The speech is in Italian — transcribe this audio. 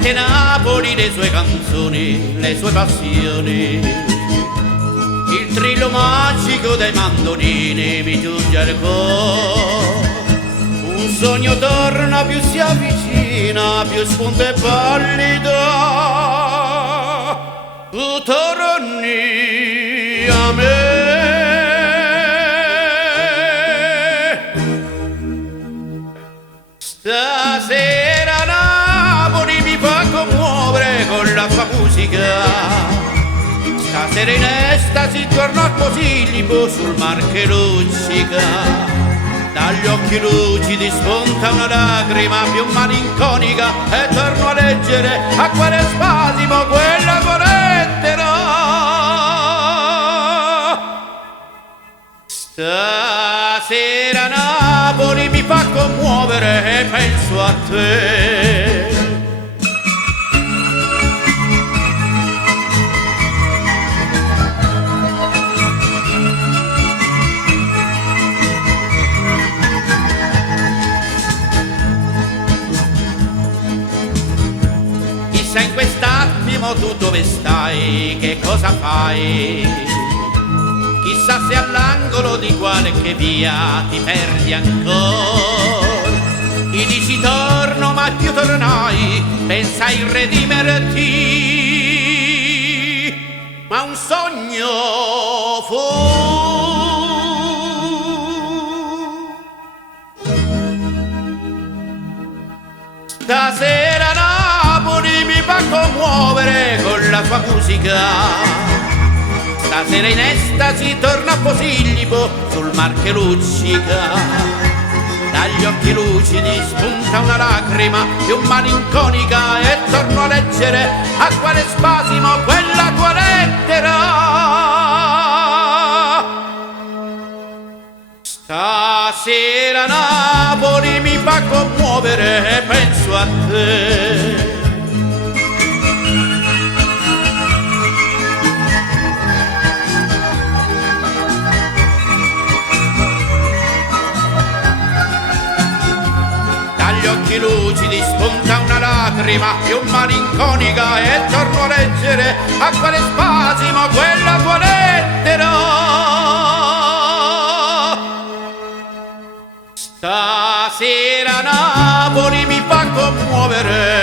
sente Napoli, le sue canzoni, le sue passioni. Il trillo magico dei mandolini mi giunge al cuore. Un sogno torna, più si avvicina, più spunta e pallida. Tu torni a me. Stasera Napoli mi fa commuovere con la sua musica. Stasera in estasi torno al Posillipo sul mar che luccica. Dagli occhi lucidi spunta una lacrima più malinconica e torno a leggere a quale spasimo quella tua lettera. Stasera Napoli mi fa commuovere e penso a te. Chissà in quest'attimo tu dove stai, che cosa fai? Chissà se all'angolo di qualche via ti perdi ancora. Ti dici torno ma più tornai, pensai redimerti, ma un sogno fu. Stasera Napoli mi fa commuovere con la sua musica. Stasera in estasi torna a Posillipo sul mar che luccica. Dagli occhi lucidi spunta una lacrima più malinconica e torno a leggere a quale spasimo quella tua lettera. Stasera Napoli mi fa commuovere e penso a te. Dagli occhi lucidi spunta una lacrima più malinconica e torno a leggere a quale spasimo quella tua lettera. Stasera Napoli mi fa commuovere